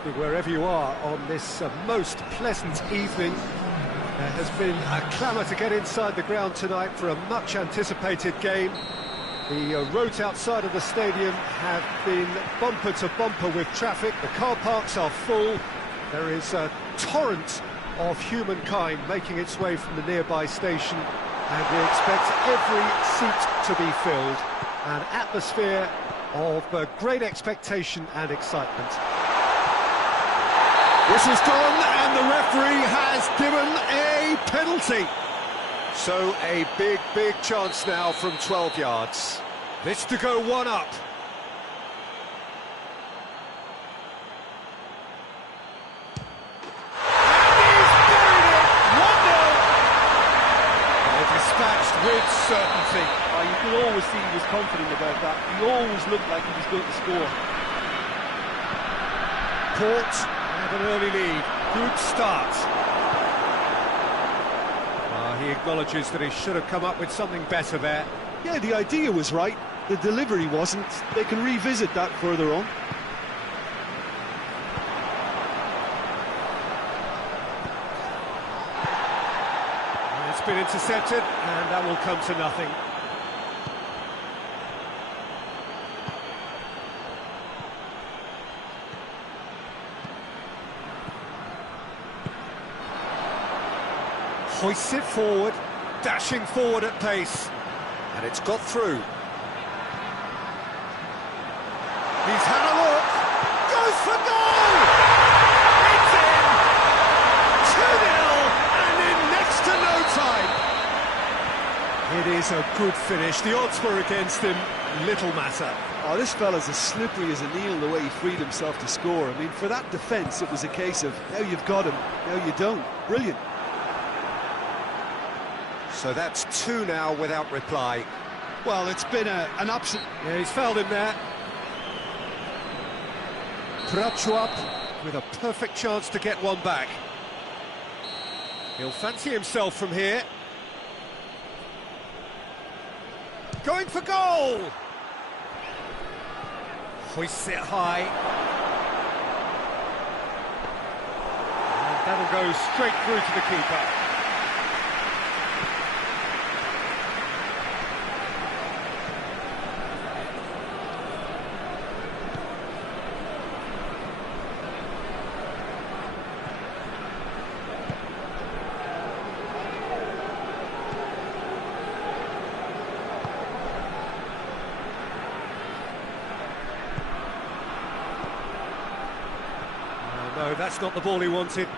evening, wherever you are on this most pleasant evening. There has been a clamour to get inside the ground tonight for a much-anticipated game. The roads outside of the stadium have been bumper to bumper with traffic. The car parks are full. There is a torrent of humankind making its way from the nearby station, and we expect every seat to be filled. An atmosphere of great expectation and excitement. Whistle's gone, and the referee has given a penalty. So a big chance now from 12 yards. This to go one up. Dispatched with certainty. You can always see he was confident about that. He always looked like he was going to score. Port have an early lead. Good start. He acknowledges that he should have come up with something better there. Yeah, the idea was right. The delivery wasn't. They can revisit that further on. It's been intercepted, and that will come to nothing. Hoists it forward, dashing forward at pace, and it's got through. He's had a look, goes for goal! It's in! 2-0, and in next to no time. It is a good finish. The odds were against him, little matter. Oh, this fella's as slippery as a needle the way he freed himself to score. I mean, for that defence, it was a case of, now you've got him, now you don't. Brilliant. So that's two now without reply. Well, it's been an absolute... Yeah, he's fouled him there. Pes2020 with a perfect chance to get one back. He'll fancy himself from here. Going for goal! Hoists it high. And that'll go straight through to the keeper. No, that's not the ball he wanted.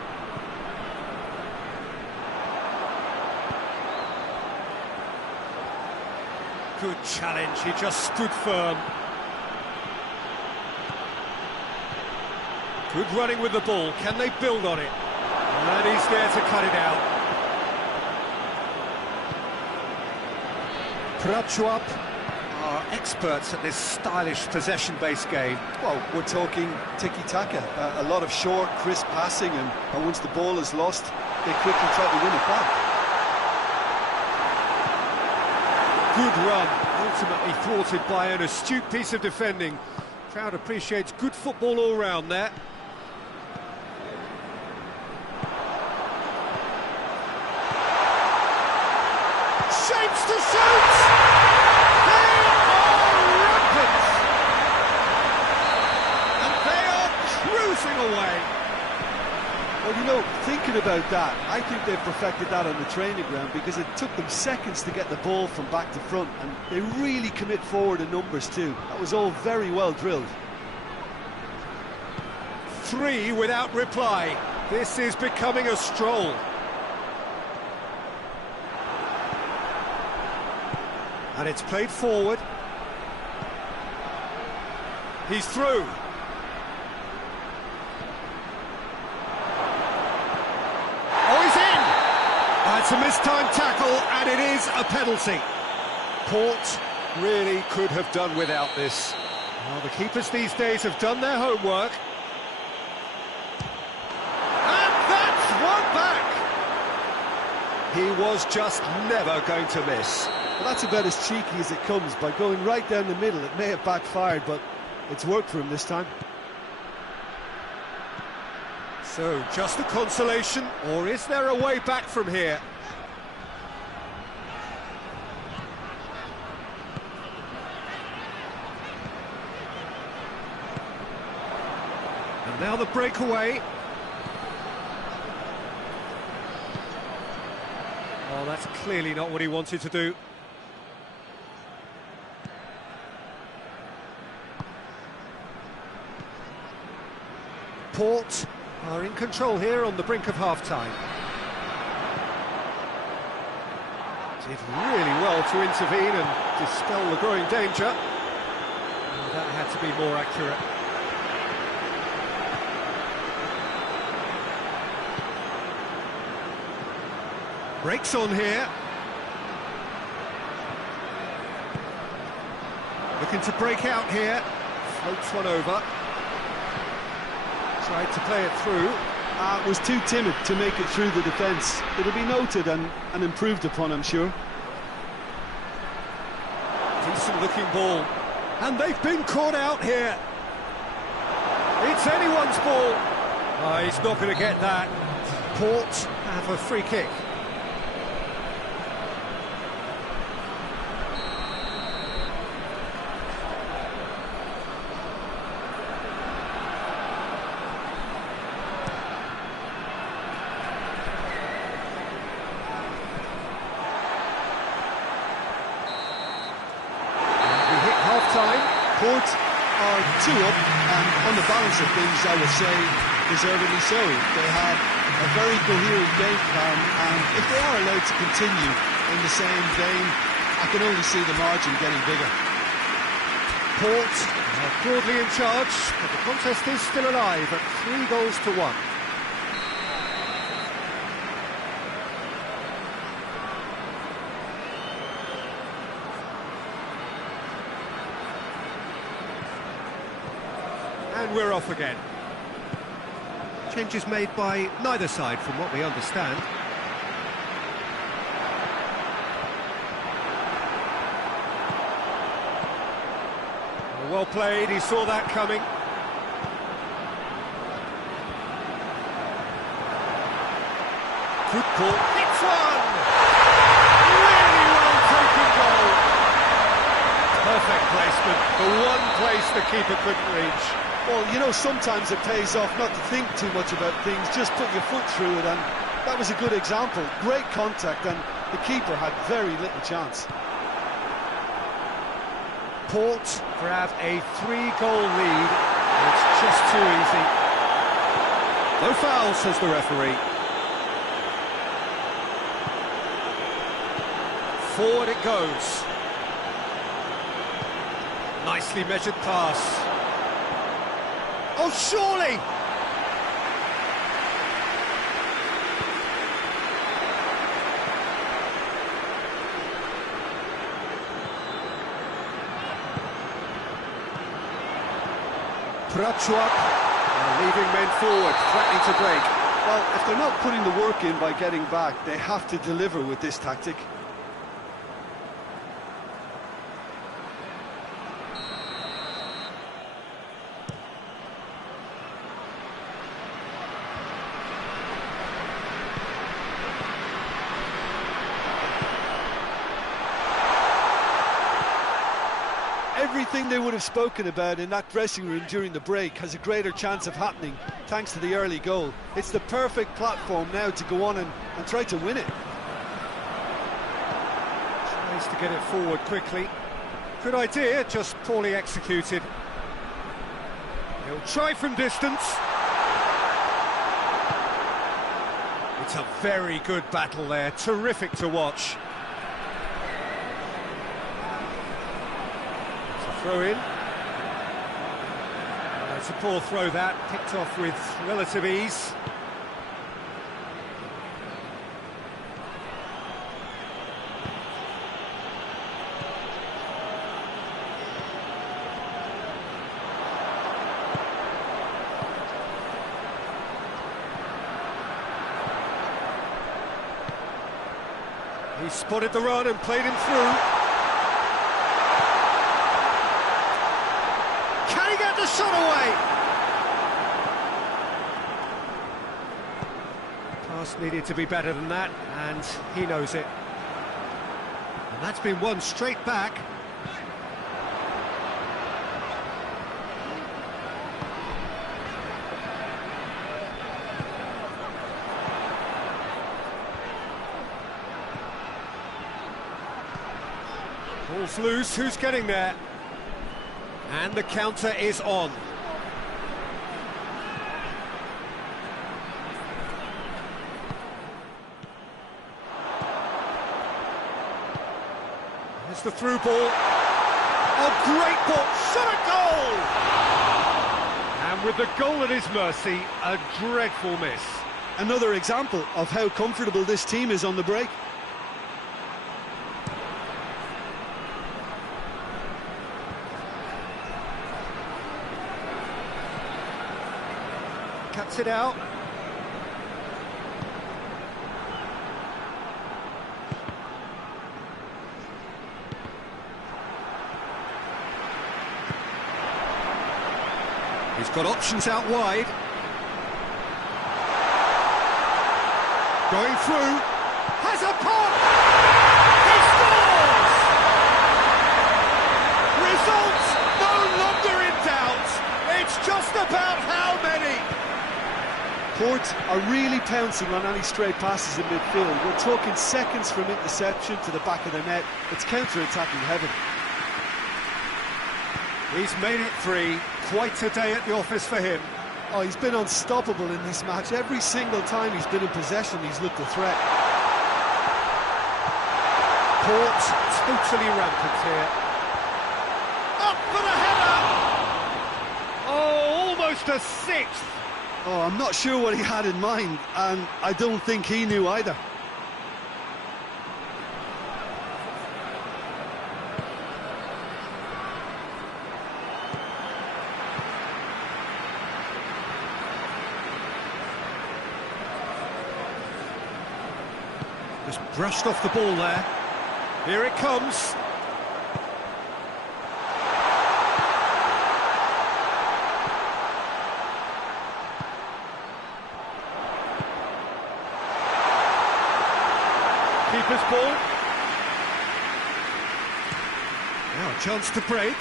Good challenge, he just stood firm. Good running with the ball, can they build on it? And he's there to cut it out. Pes2020 are experts at this stylish possession-based game. Well, we're talking tiki-taka. A lot of short, crisp passing, and once the ball is lost, they quickly try to win it back. Good run, ultimately thwarted by an astute piece of defending. Crowd appreciates good football all round there. Shapes to shoot! They are rampant! And they are cruising away. Well, you know, thinking about that, I think they've perfected that on the training ground, because it took them seconds to get the ball from back to front, and they really commit forward in numbers too. That was all very well drilled. 3 without reply. This is becoming a stroll. And it's played forward. He's through. Oh, he's in! It's a mistimed tackle, and it is a penalty. Port really could have done without this. Well, the keepers these days have done their homework. And that's one back! He was just never going to miss. Well, that's about as cheeky as it comes. By going right down the middle, it may have backfired, but it's worked for him this time. So, just a consolation, or is there a way back from here? And now the breakaway. Oh, that's clearly not what he wanted to do. Port are in control here on the brink of half-time. Did really well to intervene and dispel the growing danger. Oh, that had to be more accurate. Breaks on here. Looking to break out here. Floats one over. Tried to play it through. Was too timid to make it through the defence. It'll be noted and improved upon, I'm sure. Decent looking ball. And they've been caught out here. It's anyone's ball. Oh, he's not going to get that. Port have a free kick. Port are 2 up, and on the balance of things, I would say, deservedly so. They have a very coherent game plan, and if they are allowed to continue in the same vein, I can only see the margin getting bigger. Port are broadly in charge, but the contest is still alive at 3-1. And we're off again. Changes made by neither side from what we understand. Well played, he saw that coming. Good ball, it's one! Really well taken goal. Perfect placement, the one place the keeper couldn't reach. Well, you know, sometimes it pays off not to think too much about things, just put your foot through it, and that was a good example. Great contact, and the keeper had very little chance. Port grab a 3-goal lead. It's just too easy. No foul, says the referee. Forward it goes. Nicely measured pass. Oh, surely! Prachuap leaving men forward, threatening to break. Well, if they're not putting the work in by getting back, they have to deliver with this tactic. Everything they would have spoken about in that dressing room during the break has a greater chance of happening thanks to the early goal. It's the perfect platform now to go on and try to win it. Tries to get it forward quickly. Good idea, just poorly executed. He'll try from distance. It's a very good battle there, terrific to watch. Throw in. It's a poor throw that, picked off with relative ease. He spotted the run and played him through. Can he get the shot away? Just needed to be better than that, and he knows it. And that's been won straight back. Ball's loose, who's getting there? And the counter is on. There's the through ball. A great ball, shot a goal! And with the goal at his mercy, a dreadful miss. Another example of how comfortable this team is on the break. Cuts it out. He's got options out wide. Going through. Has a pop! He scores! Results no longer in doubt. It's just about how many. Port are really pouncing on any stray passes in midfield. We're talking seconds from interception to the back of the net. It's counter-attacking heaven. He's made it 3. Quite a day at the office for him. Oh, he's been unstoppable in this match. Every single time he's been in possession, he's looked a threat. Port totally rampant here. Up for the header! Oh, almost a 6th. Oh, I'm not sure what he had in mind, and I don't think he knew either. Just brushed off the ball there. Here it comes. Keeper's ball. Now a chance to break.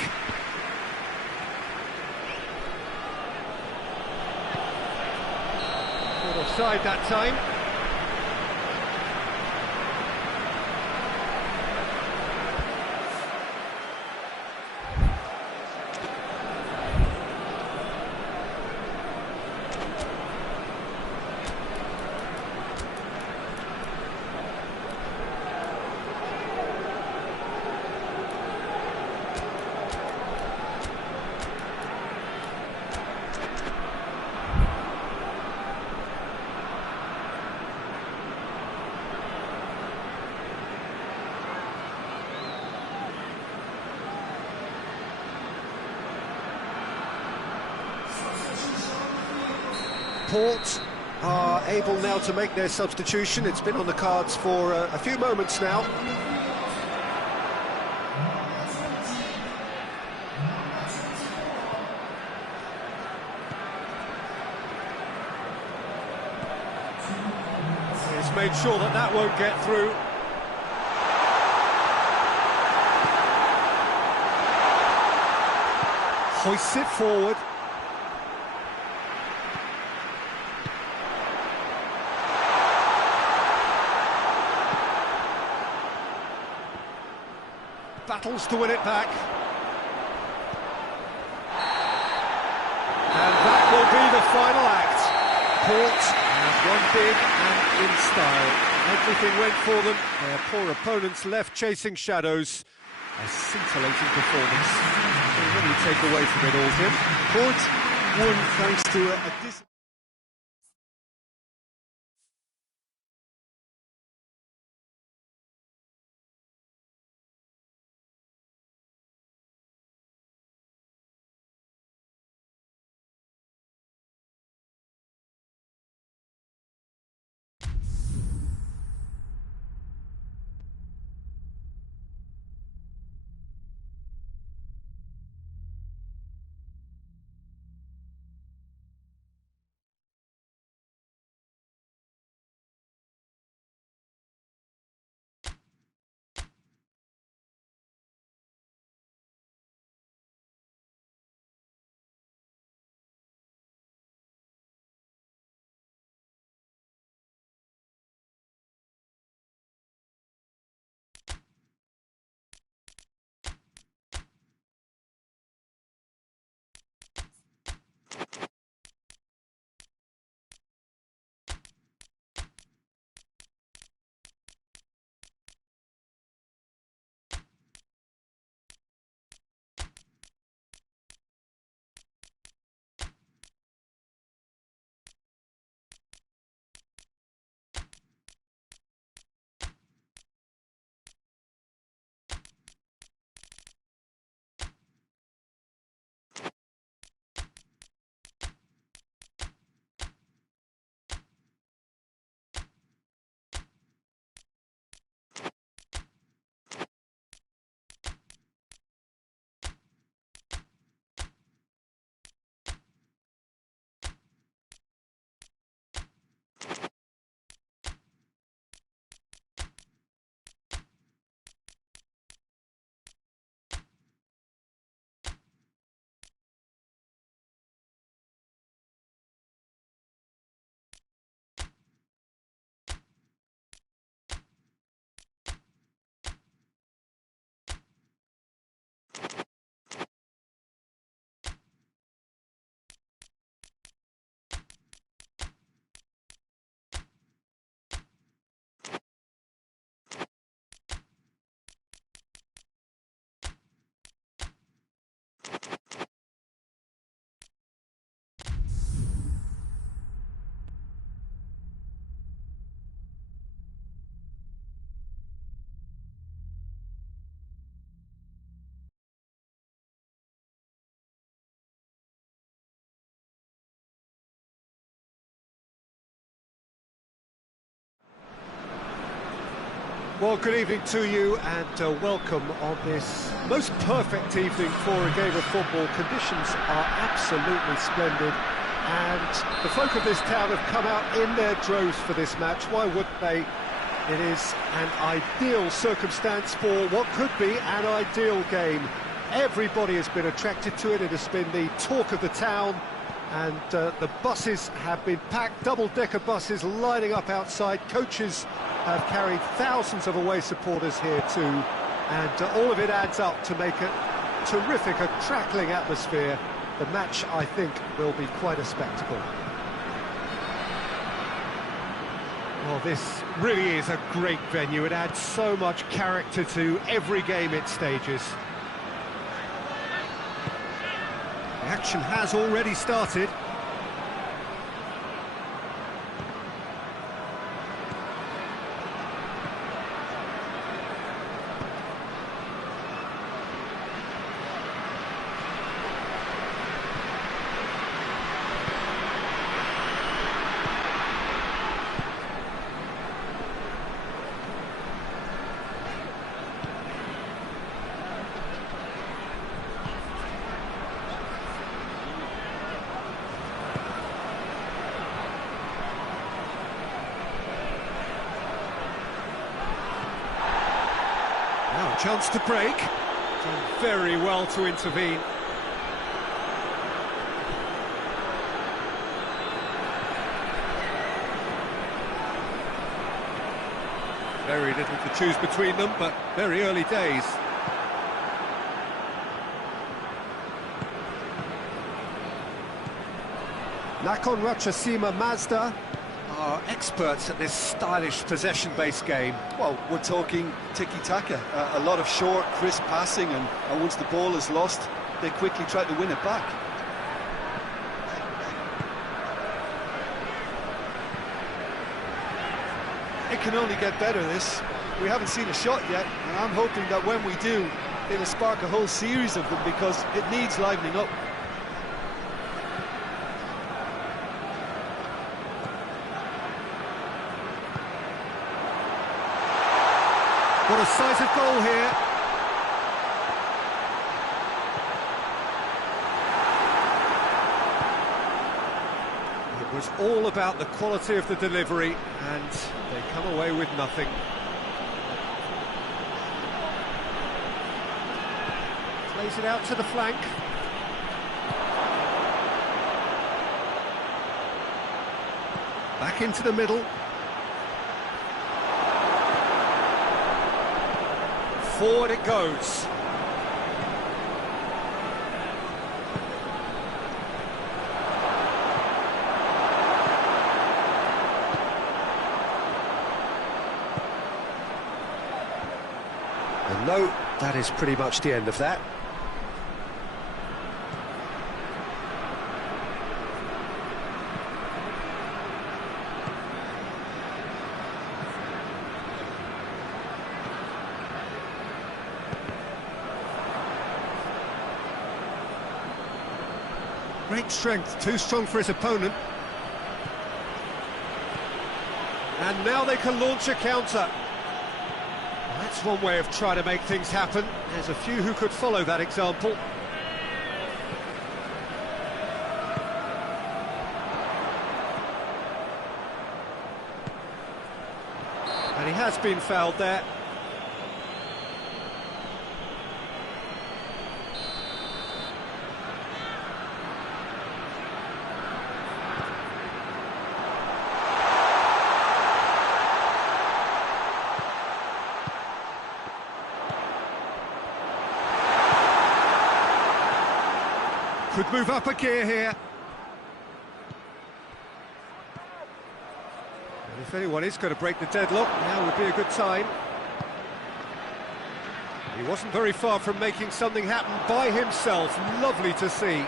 Not offside that time. Port are able now to make their substitution. It's been on the cards for a few moments now. He's made sure that that won't get through. Hoists it forward. Battles to win it back. And that will be the final act. Port have won big and in style. Everything went for them. Their poor opponents left chasing shadows. A scintillating performance. So what do you take away from it all, Jim? Port won thanks to a Well, good evening to you and welcome on this most perfect evening for a game of football. Conditions are absolutely splendid and the folk of this town have come out in their droves for this match. Why wouldn't they? It is an ideal circumstance for what could be an ideal game. Everybody has been attracted to it. It has been the talk of the town, and the buses have been packed, double-decker buses lining up outside. Coaches have carried thousands of away supporters here too, and all of it adds up to make a terrific, a crackling atmosphere. The match, I think, will be quite a spectacle. Well, this really is a great venue. It adds so much character to every game it stages. The action has already started. Now, chance to break. Done very well to intervene. Very little to choose between them, but very early days. Nakon Ratchasima Mazda are experts at this stylish possession-based game. Well, we're talking tiki-taka, a lot of short, crisp passing, and once the ball is lost, they quickly try to win it back. It can only get better, this. We haven't seen a shot yet, and I'm hoping that when we do, it'll spark a whole series of them, because it needs livening up. What a sight of goal here. It was all about the quality of the delivery, and they come away with nothing. Plays it out to the flank. Back into the middle. Forward it goes. And no, that is pretty much the end of that. Great strength, too strong for his opponent. And now they can launch a counter. That's one way of trying to make things happen. There's a few who could follow that example. And he has been fouled there. Could move up a gear here. And if anyone is going to break the deadlock, now would be a good time. He wasn't very far from making something happen by himself. Lovely to see.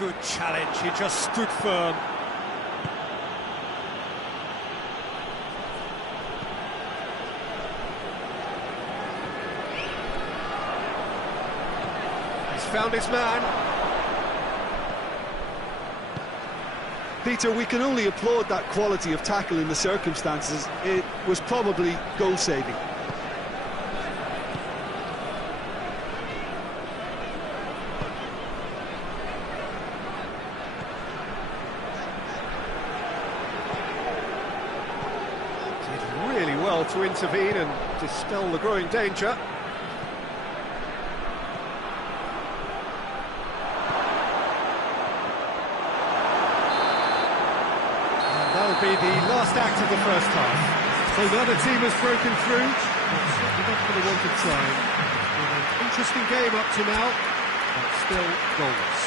Good challenge, he just stood firm. Found his man. Peter, we can only applaud that quality of tackle in the circumstances. It was probably goal-saving. Did really well to intervene and dispel the growing danger. That'll be the last act of the first half. So the other team has broken through, but certainly not for the want of trying. It's been an interesting game up to now, but still goalless.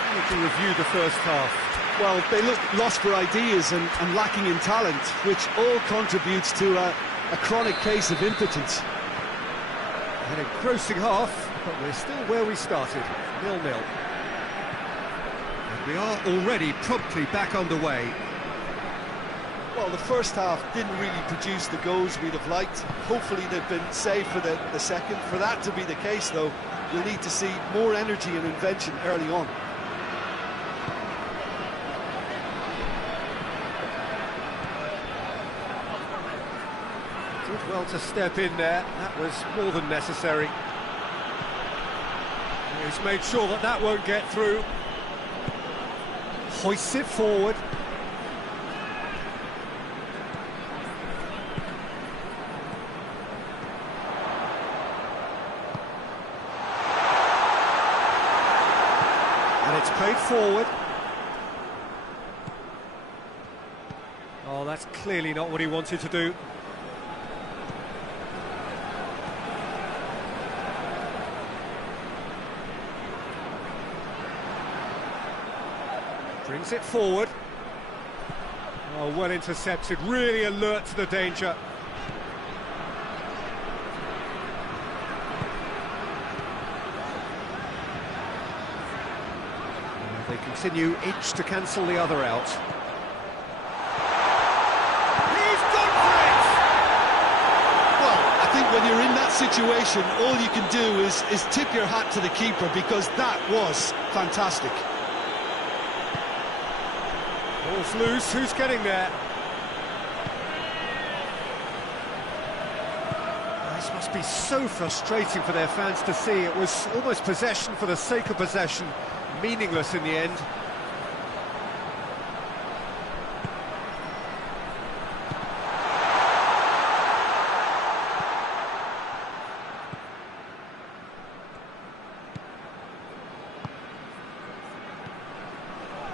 How would you review the first half? Well, they look lost for ideas and lacking in talent, which all contributes to a chronic case of impotence. An engrossing half, but we're still where we started, 0-0. We are already promptly back underway. Well, the first half didn't really produce the goals we'd have liked. Hopefully they've been saved for the second. For that to be the case, though, you'll need to see more energy and invention early on. Did well to step in there. That was more than necessary. He's made sure that that won't get through. Hoists it forward. And it's played forward. Oh, that's clearly not what he wanted to do. Brings it forward. Oh, well intercepted, really alert to the danger. They continue each to cancel the other out. He's gone for it! Well, I think when you're in that situation, all you can do is tip your hat to the keeper, because that was fantastic. Ball's loose, who's getting there? This must be so frustrating for their fans to see. It was almost possession for the sake of possession, meaningless in the end.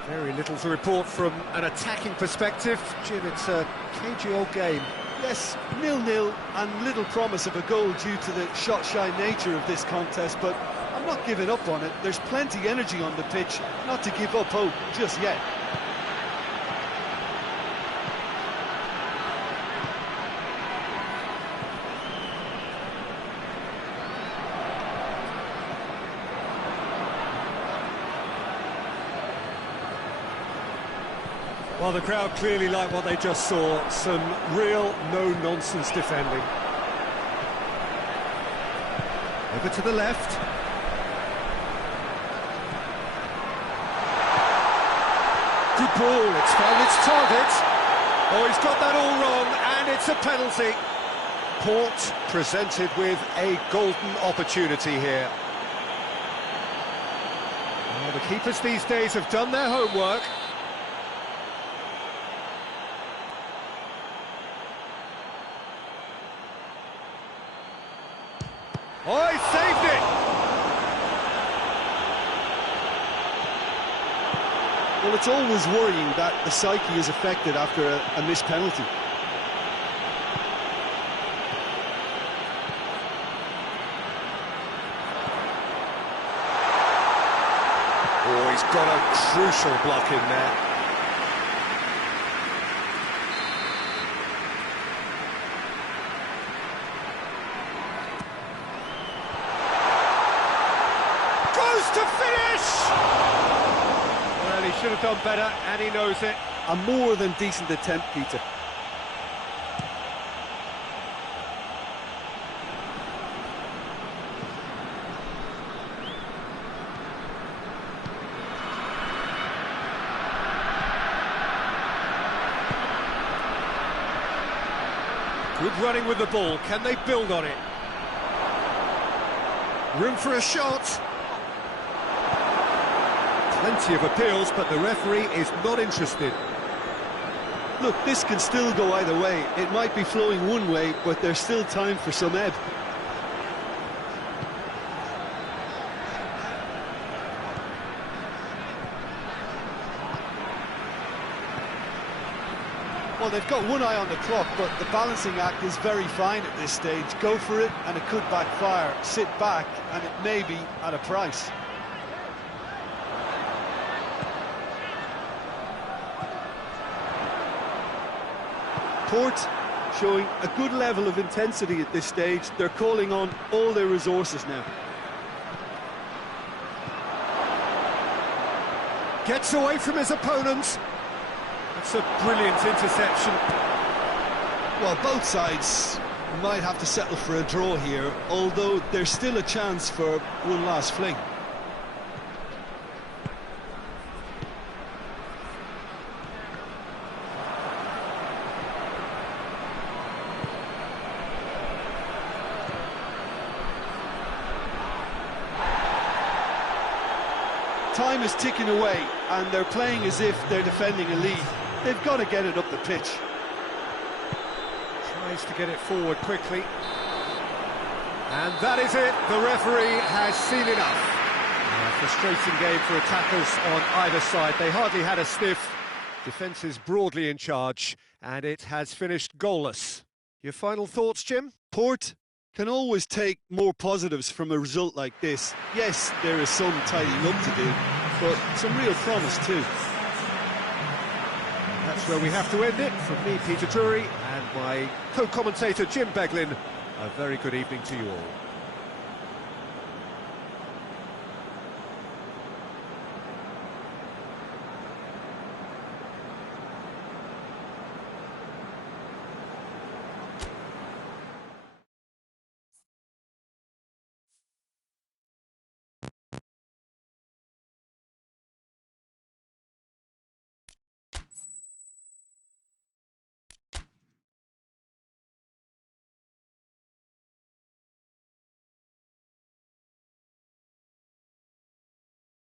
Very little to report from an attacking perspective. Jim, it's a cagey old game. Yes, 0-0 and little promise of a goal due to the shot-shy nature of this contest, but I'm not giving up on it. There's plenty energy on the pitch, not to give up hope just yet. Well, the crowd clearly like what they just saw. Some real no-nonsense defending. Over to the left. Good ball, it's found its target. Oh, he's got that all wrong, and it's a penalty. Port presented with a golden opportunity here. Well, the keepers these days have done their homework. Oh, he saved it! Well, it's always worrying that the psyche is affected after a missed penalty. Oh, he's got a crucial block in there. To finish! Well, he should have done better, and he knows it. A more than decent attempt, Peter. Good running with the ball. Can they build on it? Room for a shot. Plenty of appeals, but the referee is not interested. Look, this can still go either way. It might be flowing one way, but there's still time for some ebb. Well, they've got one eye on the clock, but the balancing act is very fine at this stage. Go for it, and it could backfire. Sit back, and it may be at a price. Port showing a good level of intensity at this stage. They're calling on all their resources now. Gets away from his opponents. That's a brilliant interception. Well, both sides might have to settle for a draw here, although there's still a chance for one last fling. Time is ticking away, and they're playing as if they're defending a lead. They've got to get it up the pitch. Tries to get it forward quickly. And that is it. The referee has seen enough. A frustrating game for attackers on either side. They hardly had a sniff. Defence is broadly in charge, and it has finished goalless. Your final thoughts, Jim? Port can always take more positives from a result like this. Yes, there is some tidying up to do, but some real promise too. That's where we have to end it. From me, Peter Drury, and my co-commentator, Jim Beglin, a very good evening to you all.